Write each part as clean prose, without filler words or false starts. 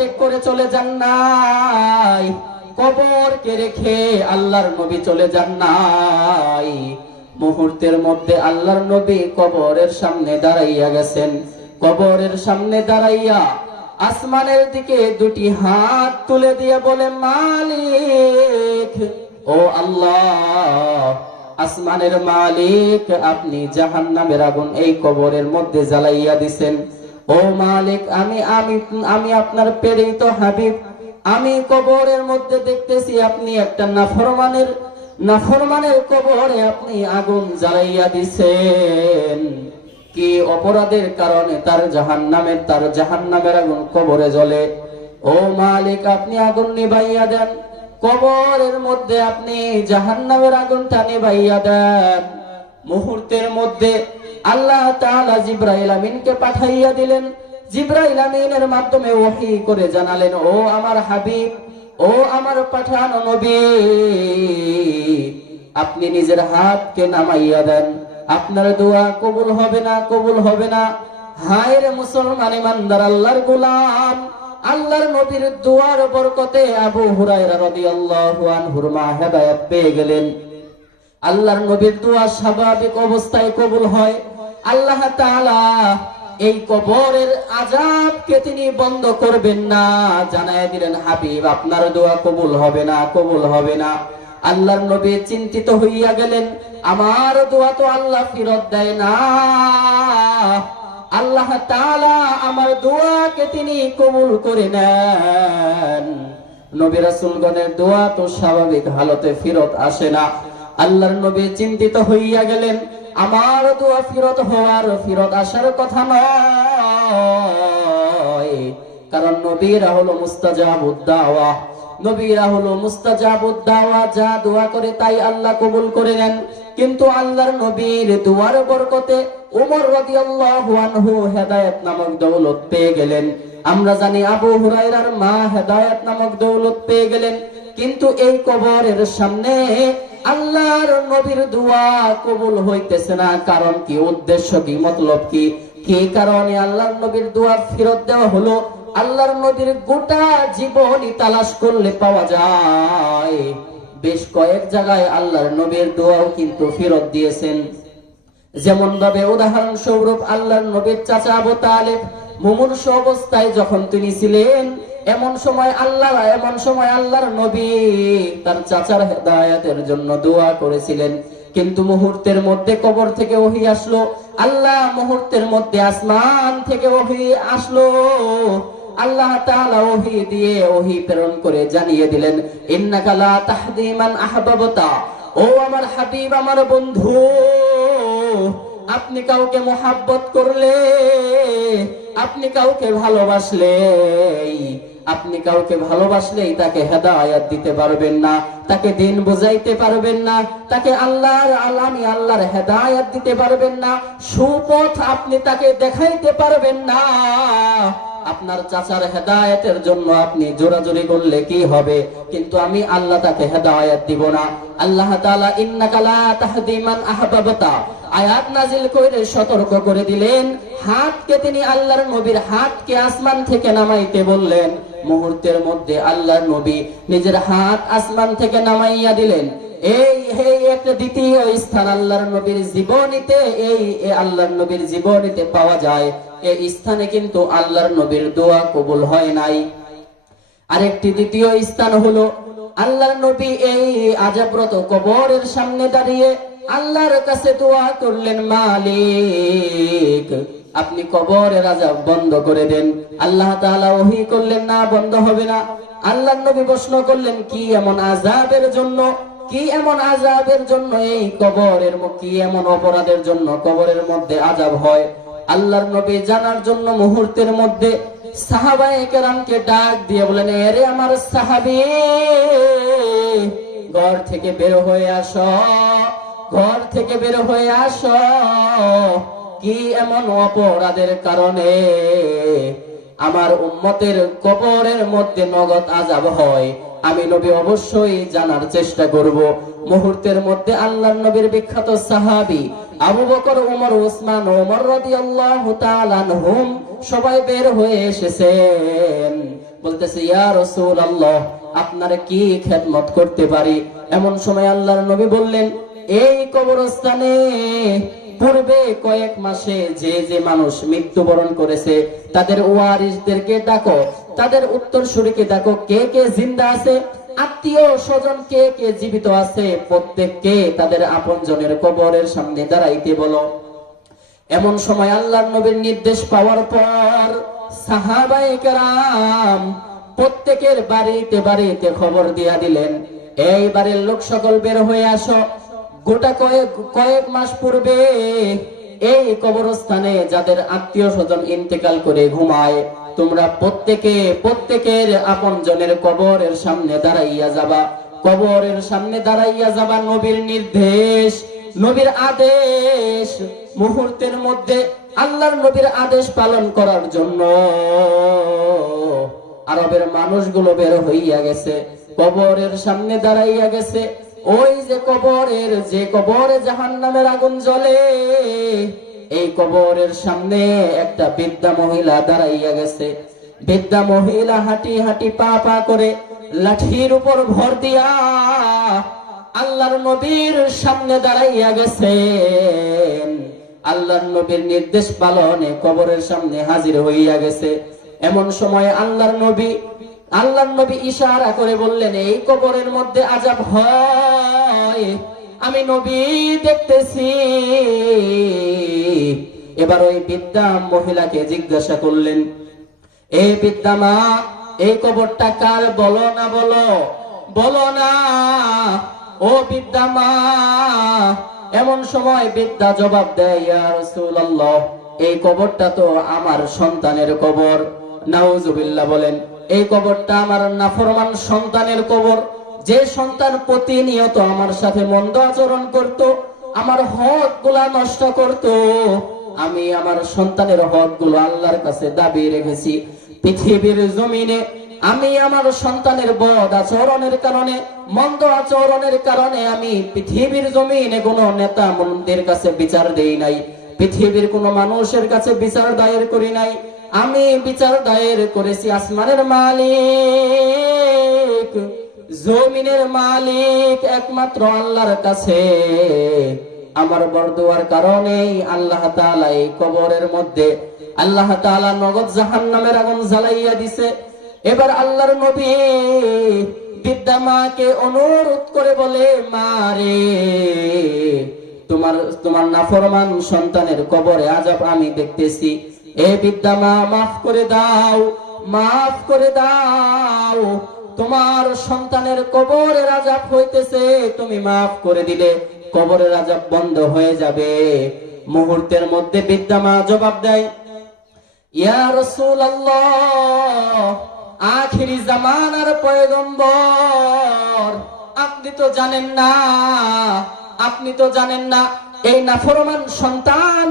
Overtake করে চলে যান নাই, কবরকে রেখে আল্লাহর নবী চলে যান নাই। মুহূর্তের মধ্যে আল্লাহর নবী কবরের সামনে দাঁড়াইয়া গেছেন। কবরের সামনে দাঁড়াইয়া আসমানের দিকে দুটি হাত তুলে দিয়ে বলে, মালিক, ও আল্লাহ, আসমানের মালিক, আপনি জাহান্নামের আগুন এই কবরের মধ্যে জ্বালাইয়া দিছেন। ও মালিক, আমি আপনার প্রেরিত হাবিব, আমি কবরের মধ্যে দেখতেছি আপনি একটা নাফরমানের কবরে আপনি আগুন জ্বালাইয়া দিছেন। কি অপরাধের কারণে তার জাহান্নামের আগুন কবরে জ্বলে? ও মালিক, আপনি আগুন নিভাইয়া দেন, কবরের মধ্যে আপনি জাহান্নামের আগুনটা নিভাইয়া দেন। মুহূর্তের মধ্যে আল্লাহ তাআলা জিবরাইল আমিনকে পাঠাইয়া দিলেন। জিবরাইল আমিনের মাধ্যমে ওহী করে জানালেন, ও আমার হাবিব, ও আমার পাঠানো নবী, আপনি নিজের হাতকে নামাইয়া দেন, আপনার দোয়া কবুল হবে না, কবুল হবে না। হায় রে মুসলমান ইমানদার আল্লাহর গোলাম, আল্লাহর নবীর দোয়ার বরকতে আবু হুরায়রা রাদিয়াল্লাহু আনহুর মা হেদায়েত পেয়ে গেলেন। আল্লাহর নবীর দোয়া স্বাভাবিক অবস্থায় কবুল হয়। আল্লাহ তাআলা এই কবরের আযাবকে তিনি বন্ধ করবেন না, জানায় দিলেন, হাবিব, আপনার দোয়া কবুল হবে না, কবুল হবে না। আল্লাহর নবী চিন্তিত হইয়া গেলেন, আমার দোয়া তো আল্লাহ ফিরত দেয় না, আল্লাহ তাআলা আমার দোয়াকে তিনি কবুল করে নেন। নবী রাসূলগণের দোয়া তো স্বাভাবিক হালতে ফিরত আসে না। আল্লাহর নবী চিন্তিত হইয়া গেলেন, আমার দোয়া ফিরত আসার কথা নয়, কারণ নবীরা হলো মুস্তাজাবুদ দাওয়া, নবীরা হলো মুস্তাজাবুদ দাওয়া, যা দোয়া করে তাই আল্লাহ কবুল করে নেন। কিন্তু আল্লাহর নবীর দোয়ার বরকতে ওমর রাদিয়াল্লাহু আনহু হেদায়েত নামক দৌলত পেয়ে গেলেন। আমরা জানি আবু হুরায়রার মা হেদায়েত নামক দৌলত পেয়ে গেলেন। কিন্তু এই কবরের সামনে আল্লাহর নবীর দোয়া কবুল হইতেছে না। কারণ কি, উদ্দেশ্য কি, মতলব কি? কি কারণে আল্লাহর নবীর দোয়া ফেরত দেওয়া হলো? আল্লাহর নবীর গোটা জীবনই তালাশ করলে পাওয়া যায়। বেশ কয়েক জায়গায় আল্লাহর নবীর দোয়াও কিন্তু ফেরত দিয়েছেন। যেমন ভাবে উদাহরণ স্বরূপ আল্লাহর নবীর চাচা আবু তালেব মুমূর্ষু অবস্থায় যখন তিনি ছিলেন, এমন সময় আল্লাহর নবী তার চাচার হেদায়েতের জন্য দোয়া করেছিলেন। কিন্তু মুহূর্তের মধ্যে কবর থেকে ওহী আসলো, আল্লাহ মুহূর্তের মধ্যে আসমান থেকে ওহী আসলো। আল্লাহ তাআলা ওহী প্রেরণ করে জানিয়ে দিলেন, ইন্নাকা লা তাহদি মান আহবাবতা, ও আমার হাবিব, আমার বন্ধু, আপনি কাউকে মুহাব্বত করলে, আপনি কাউকে ভালোবাসলেই তাকে হেদায়েত দিতে পারবেন না, তাকে দ্বীন বুঝাইতে পারবেন না, তাকে আল্লাহর হেদায়েত দিতে পারবেন না, সুপথ আপনি তাকে দেখাইতে পারবেন না। আপনার চাচার হেদায়েতের জন্য আপনি জোরাজুরি করলে কি হবে? কিন্তু আমি আল্লাহ তাকে হেদায়েত দিব না। আল্লাহ তাআলা ইন্নাকা লা তাহদি মান আহবাবতা আয়াত নাজিল করে সতর্ক করে দিলেন। হাতকে তিনি আল্লাহর নবীর হাতকে আসমান থেকে নামাইতে বললেন। মুহূর্তের মধ্যে আল্লাহর নবী নিজের হাত আসমান থেকে নামাইয়া দিলেন। এই একটা দ্বিতীয় স্থান আল্লাহর নবীর জীবনীতে পাওয়া যায়। এই স্থানে কিন্তু আল্লাহর নবীর দোয়া কবুল হয় নাই। আরেকটি দ্বিতীয় স্থান হলো আল্লাহর নবী এই আযাবরত কবরের সামনে দাঁড়িয়ে আল্লাহর কাছে দোয়া করলেন, মালিক, আপনি কবরের আযাব বন্ধ করে দেন। আল্লাহ তাআলা ওহী করলেন, না, বন্ধ হবে না। আল্লাহর নবী প্রশ্ন করলেন, কি এমন আযাবের জন্য এই কবরের, কি এমন অপরাধের জন্য কবরের মধ্যে আযাব হয়? আল্লাহর নবী জানার জন্য মুহূর্তের মধ্যে সাহাবায়ে কেরামকে ডাক দিয়ে বলেন, এরে আমার সাহাবী, ঘর থেকে বের হয়ে আসো, কি এমন অপরাধের কারণে আমার উম্মতের কবরের মধ্যে নগদ আযাব হয়? আমি নবী অবশ্যই জানার চেষ্টা করব। মুহূর্তের মধ্যে আল্লাহর নবীর বিখ্যাত সাহাবী আবু বকর, ওমর, ওসমান, রাদিয়াল্লাহু তাআলা আনহুম সবাই বের হয়ে এসেছেন। বলতে বলতেছে, ইয়া রাসূলুল্লাহ, আপনার কি খেদমত করতে পারি? এমন সময় আল্লাহর নবী বললেন, এই কবরস্থানে পূর্বে কয়েক মাসে যে যে মানুষ মৃত্যুবরণ করেছে তাদের ওয়ারিসদেরকে ডাকো, তাদের উত্তরসূরিকে ডাকো, কে কে জিন্দা আছে, আত্মীয় স্বজন কে কে জীবিত আছে, প্রত্যেককে তাদের আপনজনের কবরের সামনে দাঁড়াইতে বলো। এমন সময় আল্লাহর নবীর নির্দেশ পাওয়ার পর সাহাবায়ে কেরাম প্রত্যেকের বাড়িতে বাড়িতে খবর দিয়া দিলেন, এই বাড়ির লোক সকল বের হয়ে আসো। গোটা কয়েক মাস পূর্বে এই কবরস্থানে যাদের আত্মীয় স্বজন ইন্তেকাল করে ঘুমায়, তোমরা প্রত্যেকের আপনজনের কবরের সামনে দাঁড়াইয়া যাবা, কবরের সামনে দাঁড়াইয়া যাবা। নবীর নির্দেশ, নবীর আদেশ। মুহূর্তের মধ্যে আল্লাহর নবীর আদেশ পালন করার জন্য আরবের মানুষগুলো বের হইয়া গেছে, কবরের সামনে দাঁড়াইয়া গেছে। ওই যে কবরে জাহান্নামের আগুন জ্বলে, এই কবরের সামনে একটা বৃদ্ধা মহিলা দাঁড়াইয়া গেছে। বৃদ্ধা মহিলা হাঁটি হাঁটি পা পা করে লাঠির উপর ভর দিয়া আল্লাহর নবীর সামনে দাঁড়াইয়া গেছেন। আল্লাহর নবীর নির্দেশ পালনে কবরের সামনে হাজির হইয়া গেছে। এমন সময় আল্লাহর নবী ইশারা করে বললেন, এই কবরের মধ্যে আযাব হয়, আমি নবী দেখতেছি। এবার ওই বৃদ্ধা মহিলাকে জিজ্ঞাসা করলেন, এই বৃদ্ধা মা, এই কবরটা কার? বলো না, বলো না, ও বৃদ্ধা মা। এমন সময় বৃদ্ধা জবাব দেয়, ইয়া রাসূলুল্লাহ, এই কবরটা তো আমার সন্তানের কবর। নাউজুবিল্লাহ বলেন। এই কবরটা আমার নাফরমান সন্তানের কবর, যে সন্তান প্রতিনিয়ত আমার সাথে মন্দ আচরণ করত, আমার হক গুলা নষ্ট করত। আমি আমার সন্তানের হক গুলো আল্লাহর কাছে দাবি রেখেছি। পৃথিবীর জমিনে আমি আমার সন্তানের বদ আচরণের কারণে, মন্দ আচরণের কারণে আমি পৃথিবীর জমিনে কোনো নেতা মন্ত্রীর কাছে বিচার দেই নাই, পৃথিবীর কোনো মানুষের কাছে বিচার দায়ের করি নাই। আমি বিচার দায়ের করেছি আসমানের মালিক, জমিনের মালিক একমাত্র আল্লাহর কাছে। আমার বরদুয়ার কারণেই আল্লাহ তাআলা এই কবরের মধ্যে আল্লাহ তাআলা নগদ জাহান্নামের আগুন জ্বালাইয়া দিছে। এবার আল্লাহর নবী বৃদ্ধা মাকে অনুরোধ করে বলে, মা রে, তোমার নাফরমান সন্তানের কবরে আযাব আমি দেখতেছি। এ বৃদ্ধা মা, মাফ করে দাও, মাফ করে দাও। তোমার সন্তানের কবরের আযাব হইতেছে, তুমি মাফ করে দিলে কবরের আযাব বন্ধ হয়ে যাবে। মুহূর্তের মধ্যে বৃদ্ধা মা জবাব দেয়, ইয়া রাসূলুল্লাহ, আখিরি জামানার পয়গম্বর, আপনি তো জানেন না এই নাফরমান সন্তান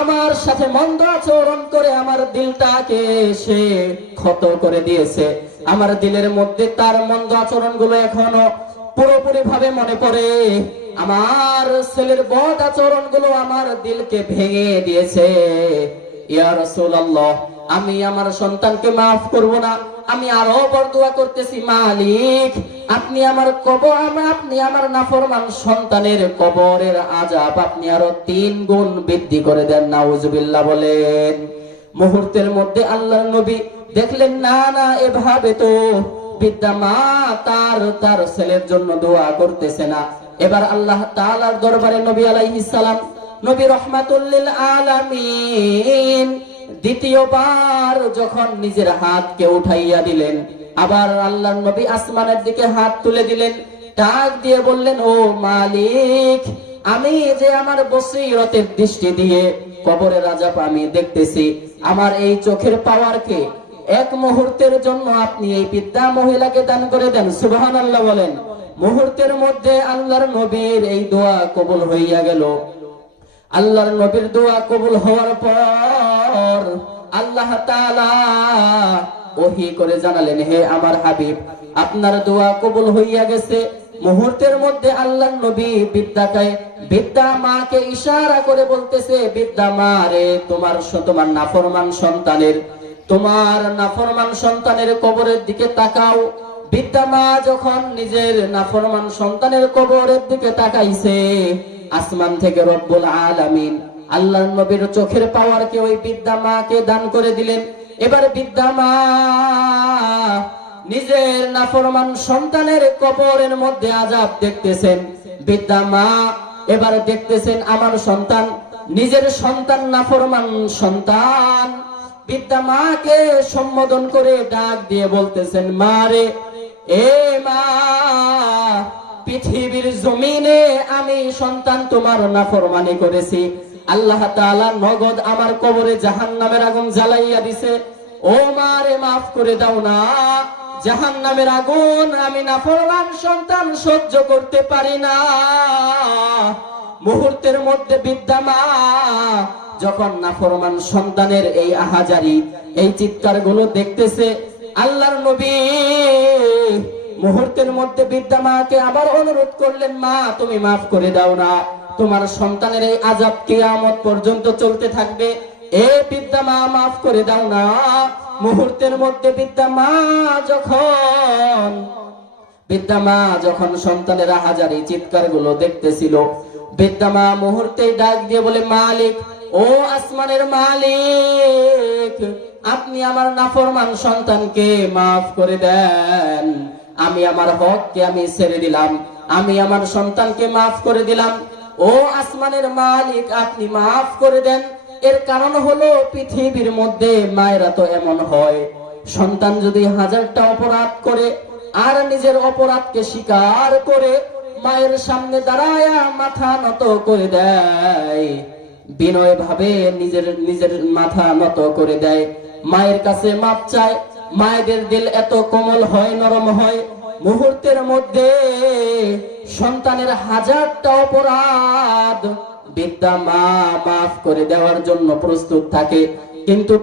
আমার সাথে মন্দ আচরণ করে আমার দিলটাকে সে ক্ষত করে দিয়েছে। আমার দিলের মধ্যে তার মন্দ আচরণ গুলো এখনো পুরোপুরি ভাবে মনে পড়ে। আমার ছেলের বদ আচরণ গুলো আমার দিলকে ভেঙে দিয়েছে। ইয়া রাসূলুল্লাহ, আমি আমার সন্তানকে মাফ করব না, আমি আরো বরদুয়া করতেছি, মালিক আপনি আমার নাফরমান সন্তানের কবরের আযাব আপনি আরো 3 গুণ বৃদ্ধি করে দেন। নাউজুবিল্লাহ বলেন। মুহূর্তের মধ্যে আল্লাহর নবী দেখলেন, না না, এভাবে তো বৃদ্ধা মা তার ছেলের জন্য দোয়া করতেছে না। এবার আল্লাহ তাআলার দরবারে নবী আলাইহিস সালাম, নবী রাহমাতুল লিল আলামিন দ্বিতীয়বার যখন নিজের হাতকে উঠাইয়া দিলেন, আবার আল্লাহর নবী আসমানের দিকে হাত তুলে দিলেন, ডাক দিয়ে বললেন, ও মালিক, আমি যে আমার বসীরতের দৃষ্টি দিয়ে কবরের আযাব আমি দেখতেছি, আমার এই চোখের পাওয়ারকে এক মুহূর্তের জন্য আপনি এই বৃদ্ধা মহিলাকে দান করে দেন। সুবহানাল্লাহ বলেন। মুহূর্তের মধ্যে আল্লাহর নবীর এই দোয়া কবুল হইয়া গেল। আল্লাহর নবীর দোয়া কবুল হওয়ার পর আল্লাহ তাআলা ওহী করে জানালেন, হে আমার হাবিব, আপনার দোয়া কবুল হইয়া গেছে। মুহূর্তের মধ্যে আল্লাহর নবী বৃদ্ধা মাকে ইশারা করে বলতেছে, বৃদ্ধা মা রে, তোমার নাফরমান সন্তানের তোমার নাফরমান সন্তানের কবরের দিকে তাকাও। বৃদ্ধা মা যখন নিজের নাফরমান সন্তানের কবরের দিকে তাকাইছে, আসমান থেকে রব্বুল আলামিন আল্লাহর নবীর চোখের পাওয়ারকে ওই বৃদ্ধা মাকে দান করে দিলেন। এবার বৃদ্ধা মা নিজের নাফরমান সন্তানের কবরের মধ্যে আযাব দেখতেছেন। বৃদ্ধা মা এবার দেখতেছেন আমার সন্তান, নিজের সন্তান নাফরমান সন্তান। বৃদ্ধা মাকে সম্বোধন করে ডাক দিয়ে বলতেছেন, মা রে, এ মা, পৃথিবীর জমিনে আমি সন্তান তোমার নাফরমানি করেছি, আল্লাহ তাআলা নগদ আমার কবরে জাহান্নামের আগুন জ্বালাইয়া দিছে। ও মা রে, মাফ করে দাও না, জাহান্নামের আগুন আমি নাফরমান সন্তান সহ্য করতে পারি না। মুহূর্তের মধ্যে বৃদ্ধা মা যখন নাফরমান সন্তানের এই আহাজারি, এই চিৎকার গুলো দেখতেছে, আল্লাহর নবী মুহূর্তের মধ্যে বৃদ্ধা মাকে আবার অনুরোধ করলেন, মা তুমি মাফ করে দাও না, তোমার সন্তানের এই আযাব কিয়ামত পর্যন্ত চলতে থাকবে। এ বৃদ্ধা মা, মাফ করে দাও না। মুহূর্তের মধ্যে বৃদ্ধা মা যখন সন্তানের আহাজারি চিৎকার গুলো দেখতেছিল, বৃদ্ধা মা মুহূর্তেই ডাক দিয়ে বলে, মালিক, ও আসমানের মালিক, আপনি আমার নাফরমান সন্তানকে মাফ করে দেন। আমি আমার হককে আমি ছেড়ে দিলাম, আমি আমার সন্তানকে মাফ করে দিলাম। ও আসমানের মালিক, আপনি মাফ করে দেন। এর কারণ হলো, পৃথিবীর মধ্যে মায়েরা তো এমন হয়, সন্তান যদি 1000টা অপরাধ করে আর নিজের অপরাধকে স্বীকার করে মায়ের সামনে দাঁড়ায় মাথা নত করে দেয়, বিনয় ভাবে নিজের মাথা নত করে দেয়, মায়ের কাছে মাপ চায়, মায়েদের দিল এত কোমল হয়, নরম হয়, মুহূর্তের মধ্যে সন্তানের 1000টা অপরাধ বৃদ্ধা মা মাফ করে দেওয়ার জন্য প্রস্তুত থাকে। কিন্তু